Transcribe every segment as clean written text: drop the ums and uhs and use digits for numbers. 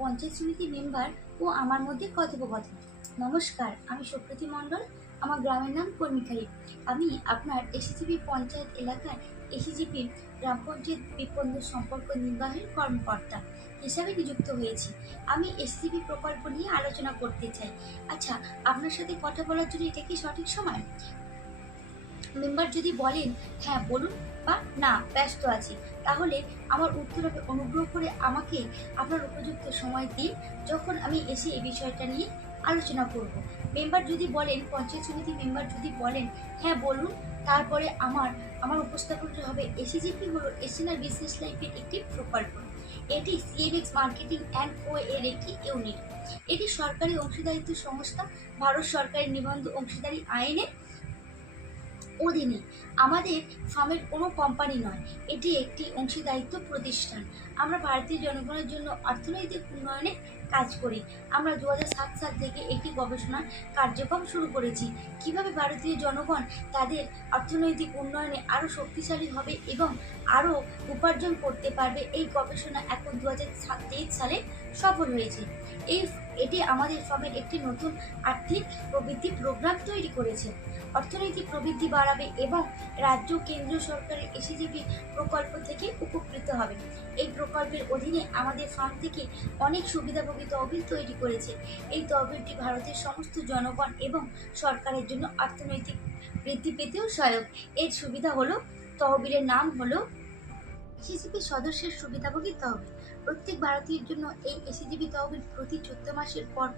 পঞ্চায়েত সমিতি মেম্বার ও আমার মধ্যে কথোপকথন। নমস্কার, আমি সুপ্রীতি মণ্ডল। আমার গ্রামের নাম কর্মীখালী। আমি আপনার এসিজিপি পঞ্চায়েত এলাকায় এসিজিপি গ্রাম পঞ্চায়েত বিপন্ন সম্পর্ক নির্বাহের কর্মকর্তা হিসাবে নিযুক্ত হয়েছি। আমি এসিজিপি প্রকল্প নিয়ে আলোচনা করতে চাই। আচ্ছা, আপনার সাথে কথা বলার জন্য এটা কি সঠিক সময়? মেম্বার যদি বলেন হ্যাঁ বলুন বা না ব্যস্ত আছি, তাহলে আমার উত্তর হবে অনুগ্রহ করে আমাকে আপনার উপযুক্ত সময় দিন, যখন আমি এসে এই বিষয়টা নিয়ে আলোচনা করব। মেম্বার যদি বলেন, পঞ্চায়েত সমিতি মেম্বার যদি বলেন হ্যাঁ বলুন, তারপরে আমার উপস্থাপনটা হবে এসিজিপি হলো এসএনআর বিজনেস লাইফের একটি প্রকল্প। এটি সিএনএক্স মার্কেটিং অ্যান্ড ও এর একটি ইউনিট। এটি সরকারি অংশীদারিত্ব সংস্থা, ভারত সরকারের নিবন্ধ অংশীদারি আইনের অধীনে। আমাদের ফার্মের কোনো কোম্পানি নয়, এটি একটি অংশীদারিত্ব প্রতিষ্ঠান। আমরা ভারতীয় জনগণের জন্য অর্থনৈতিক উন্নয়নে কাজ করি। আমরা 2007 সাল থেকে একটি গবেষণা কার্যক্রম শুরু করেছি, কিভাবে ভারতীয় জনগণ তাদের অর্থনৈতিক উন্নয়নে আরও শক্তিশালী হবে এবং আরও উপার্জন করতে পারবে। এই গবেষণা এখন 2023 সালে সফল হয়েছে। এটি আমাদের ফার্মের একটি নতুন আর্থিক প্রবৃদ্ধি প্রোগ্রাম তৈরি করেছে। অর্থনৈতিক প্রবৃদ্ধি বাড়াবে এবং রাজ্য কেন্দ্রীয় সরকারের এসিজিপি প্রকল্প থেকে উপকৃত হবে। এই প্রকল্পের অধীনে আমাদের ফার্ম থেকে অনেক সুবিধাভোগী তহবিল তৈরি করেছে। এই তহবিলটি ভারতের সমস্ত জনগণ এবং সরকারের জন্য অর্থনৈতিক বৃদ্ধি পেতেও সহায়ক। এর সুবিধা হলো, তহবিলের নাম হলো এসিজিপি সদস্যের সুবিধাভোগী তহবিল। প্রত্যেক ভারতীয়ের জন্য এই এসিজিবি তহবিল প্রতি 14 মাসের পর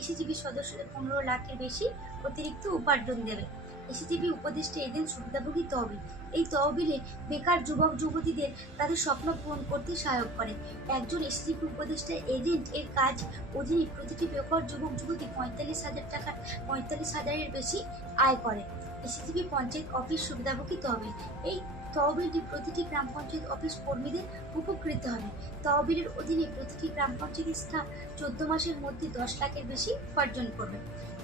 এসিজিবি সদস্যদের 15 লাখের বেশি অতিরিক্ত উপার্জন দেবে। এসিজিবি উপদেষ্টা এজেন্ট সুবিধাভোগী তহবিল। এই তহবিলে বেকার যুবক যুবতীদের তাদের স্বপ্ন পূরণ করতে সহায়ক করে। একজন এসিজিবি উপদেষ্টা এজেন্ট এর কাজ অধীনে প্রতিটি বেকার যুবক যুবতী 45,000 বেশি আয় করে। এসিজিবি পঞ্চায়েত অফিস সুবিধাভোগী তহবিল। এই তহবিলটি প্রতিটি গ্রাম পঞ্চায়েত অফিস কর্মীদের উপকৃত হবে। তহবিলের অধীনে প্রতিটি গ্রাম পঞ্চায়েতের স্টাফ 14 মাসের মধ্যে 10 লাখের বেশি উপার্জন করবে।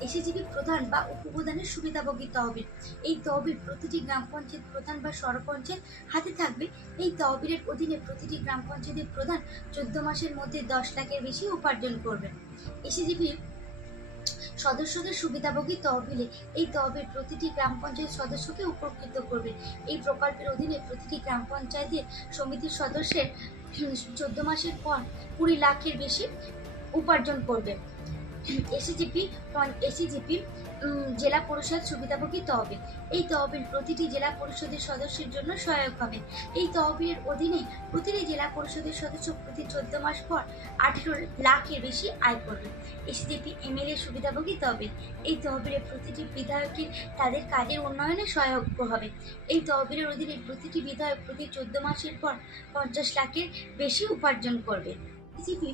এসিজিবি প্রধান বা উপপ্রধানের সুবিধাভোগী তহবিল। এই তহবিল প্রতিটি গ্রাম পঞ্চায়েত প্রধান বা সরপঞ্চের হাতে থাকবে। এই তহবিলের অধীনে প্রতিটি গ্রাম পঞ্চায়েতের প্রধান 14 মাসের মধ্যে 10 লাখের বেশি উপার্জন করবে। এসিজিবি সদস্যদের সুবিধাভোগী তহবিলে। এই তহবিল প্রতিটি গ্রাম পঞ্চায়েত সদস্যকে উপকৃত করবে। এই প্রকল্পের অধীনে প্রতিটি গ্রাম পঞ্চায়েতের সমিতির সদস্যের 14 মাসের পর 20 লাখের বেশি উপার্জন করবে। এসিজিপি জেলা পরিষদ সুবিধাভোগী তহবিল। এই তহবিল প্রতিটি জেলা পরিষদের সদস্যের জন্য সহায়ক হবে। এই তহবিলের অধীনে প্রতিটি জেলা পরিষদের সদস্য প্রতি 14 মাস পর 18 লাখের বেশি আয় করবে। এসিজিপি এমএলএ সুবিধাভোগী তহবিল। এই তহবিলে প্রতিটি বিধায়কের তাদের কাজের উন্নয়নে সহায়ক হবে। এই তহবিলের অধীনে প্রতিটি বিধায়ক প্রতি 14 মাসের পর 50 লাখের বেশি উপার্জন করবে। এসিজিপি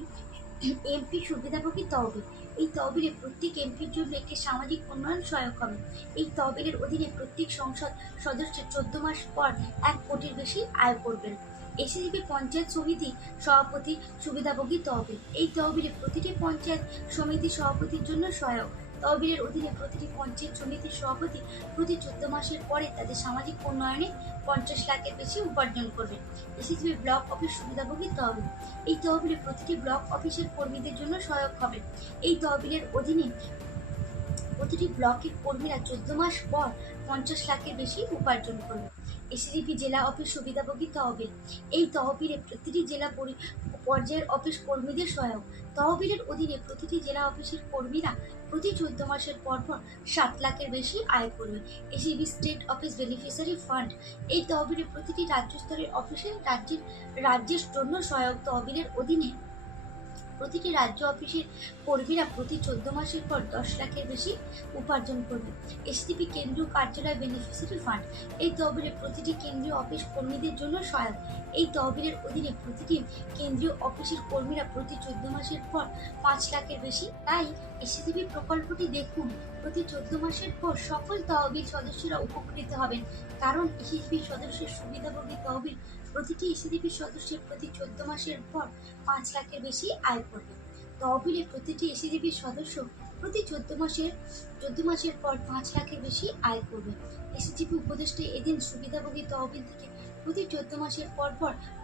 এমপি সুবিধাভোগী তহবিল। এই তহবিলে প্রত্যেক এমপির জন্য একটি সামাজিক উন্নয়ন সহায়ক হবে। এই তহবিলের অধীনে প্রত্যেক সংসদ সদস্য 14 মাস পর 1 কোটির বেশি আয় করবেন। এসিজিপি পঞ্চায়েত সমিতি সভাপতি সুবিধাভোগী তহবিল। এই তহবিলে প্রতিটি পঞ্চায়েত সমিতি সভাপতির জন্য সহায়ক। তহবিলের অধীনে প্রতিটি পঞ্চায়েত সমিতির সভাপতি প্রতি 14 মাসের পরে তাদের সামাজিক উন্নয়নে 50 লাখের বেশি উপার্জন করবে। এসিজিবি ব্লক অফিস সুবিধাভোগী তহবিল। এই তহবিলে প্রতিটি ব্লক অফিসের কর্মীদের জন্য সহায়ক হবে। এই তহবিলের অধীনে প্রতিটি ব্লকের কর্মীরা 14 মাস পর 50 লাখের বেশি উপার্জন করবে। এসিজিপি জেলা অফিস সুবিধাভোগী তহবিল। এই তহবিলে প্রতিটি জেলা পর্যায়ের অফিস কর্মীদের সহায়ক। তহবিলের অধীনে প্রতিটি জেলা অফিসের কর্মীরা প্রতি 14 মাসের পর 7 লাখের বেশি আয় করবে। ACB state office beneficiary fund. এই তহবিলে প্রতিটি রাজ্য স্তরের অফিসে রাজ্যের জন্য সহায়ক। তহবিলের অধীনে প্রতিটি রাজ্য অফিসের কর্মীরা প্রতি 14 মাসের পর 10 লাখের বেশি উপার্জন করবে। এসটিপি কেন্দ্রীয় কার্যালয় বেনিফিশিয়ারি ফান্ড। এই তহবিলে প্রতিটি কেন্দ্রীয় অফিস কর্মীদের জন্য সহায়ক। এই তহবিলের অধীনে প্রতিটি কেন্দ্রীয় অফিসের কর্মীরা প্রতি 14 মাসের পর 5 লাখের বেশি। তাই এসটিপি প্রকল্পটি দেখুন, প্রতি 14 মাসের পর সকল তহবিল সদস্যরা উপকৃত হবেন, কারণ এসটিপি সদস্যের সুবিধাভোগী তহবিল প্রতিটি এসিজিপি সদস্যের প্রতি 14 মাসের পর 5 লাখের বেশি আয় করবে। তহবিলে প্রতিটি এসিজিপি সদস্য প্রতি 14 মাসের পর 5 লাখের বেশি আয় করবে। এসিজিপি উপদেষ্টা এজেন্ট সুবিধাভোগী তহবিল থেকে প্রতি 14 মাসের পর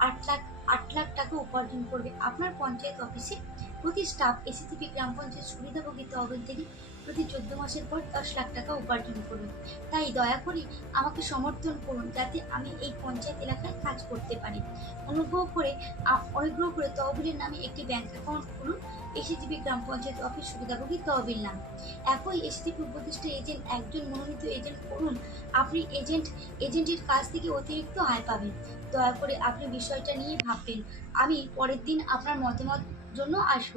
8 লাখ 8 লাখ টাকা উপার্জন করবে। আপনার পঞ্চায়েত অফিসে প্রতি স্টাফ এসিজিপি গ্রাম পঞ্চায়েত সুবিধাভোগী তহবিল থেকে প্রতি 14 মাসের পর 10 লাখ টাকা উপার্জন করবে। তাই দয়া করে আমাকে সমর্থন করুন যাতে আমি এই পঞ্চায়েত এলাকায় কাজ করতে পারি। অনুগ্রহ করে তহবিলের নামে একটি ব্যাংক অ্যাকাউন্ট খুলুন। এসিজিপি গ্রাম পঞ্চায়েত অফিস সুবিধাভোগী তহবিল নাম। একই এসিজিপি উপদেষ্টা এজেন্ট একজন মনোনীত এজেন্ট করুন। আপনি এজেন্টের কাছ থেকে অতিরিক্ত আয় পাবেন। দয়া করে আপনি বিষয়টা নিয়ে ভাববেন। আমি পরের দিন আপনার মতামত জন্য আসব।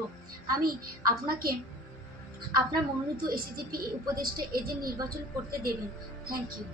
আমি আপনাকে আপনার মনোনীত এসিজিপি উপদেষ্টা এজেন্ট নির্বাচন করতে দেবেন। Thank you.